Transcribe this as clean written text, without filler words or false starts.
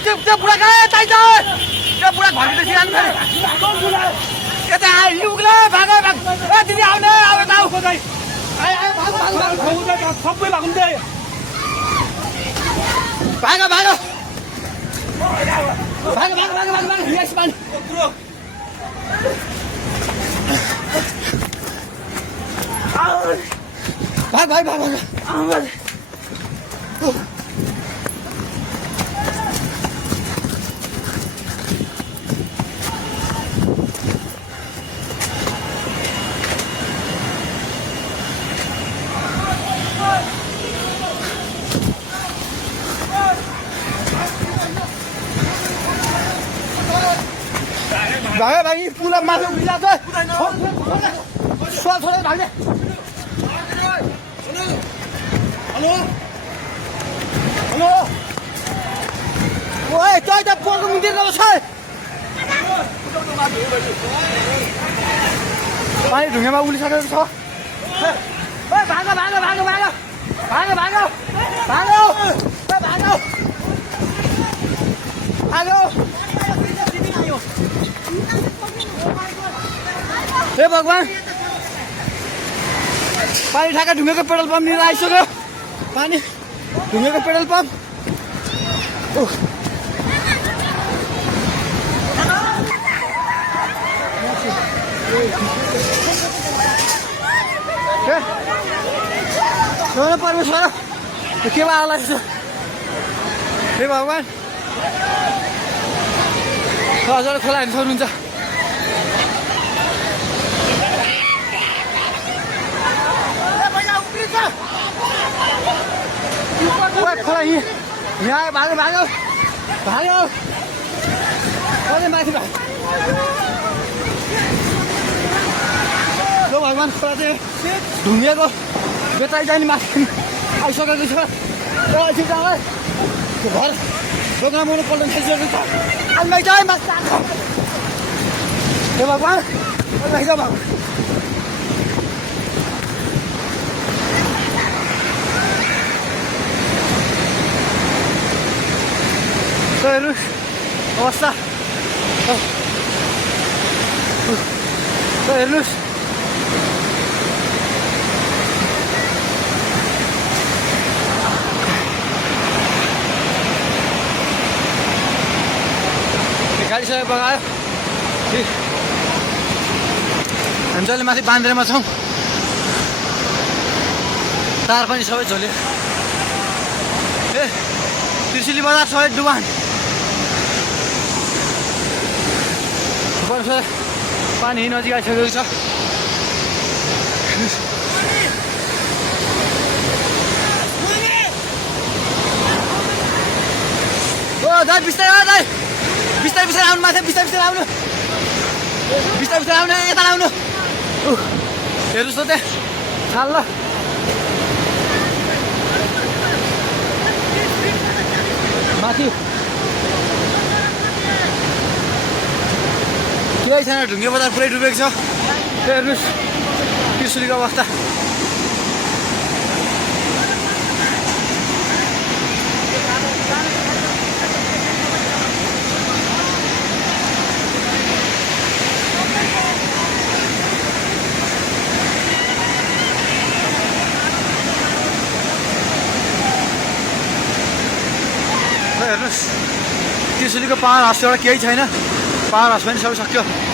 त्यो बुढा कहाँ चाहिन्छ त्यो बुढा घरभित्र सिरानु फेरि यता आइलुग्ला भाग ए दिदी आउने आऊ सबै भाग्दै भाग भाग भाग भाग भाग भाग भाग यस मान भाग भाग भाग भाग भागे भागी पुला माथि उभिला छ छोडे भागे हेलो हेलो ओए तै त पोको मुन्तिर गयो छ पानी ढुङ्गामा उलिसकेको छ ओए भाग भाग भाग भाग भाग भाग भाग भाग हेलो हे भगवान पानी ठाका ढुङ्गेको पेट्रोल पम्प लिएर आइसक्यो पानी ढुङ्गेको पेट्रोल पम्प परमेश्वर के भयो होला हे भगवान हजुर खोला हेर्नु सक्नुहुन्छ खोला यहाँ भाग्यो भाग्यो भाग्यो कहिले माथि भाग्यो भगवान खोला चाहिँ ढुङ्गेको बेताइ जाने माथि आइसकेको छ त्यो घर दोकान मुनि पल्ट खाइसकेको छ आइमाइ चाहिँ माथि आएको हे भगवान भगवान हेर्नुहोस् अवस्था हेर्नुहोस् गाडी सबै बगायो हामी जहिले माथि बान्द्रेमा छौँ तार पनि सबै झोल्यो ए त्रिशुली बजार सबै डुबान पानी नजिक आइसकेको छ ओ दाइ बिस्तारै दाइ बिस्तारै बिस्तारै आउनु माथि बिस्तारै बिस्तारै आउनु बिस्तारै बिस्तारै आउनु यता आउनु हेर्नुहोस् त त्यहाँ छाल ल माथि केही छैन ढुङ्गे बजार पुरै डुबेको छ हेर्नुहोस् त्रिशुलीको अवस्था हेर्नुहोस् त्रिशुलीको पावर हाउस एउटा केही छैन पावर हाउस पनि सबै सक्यो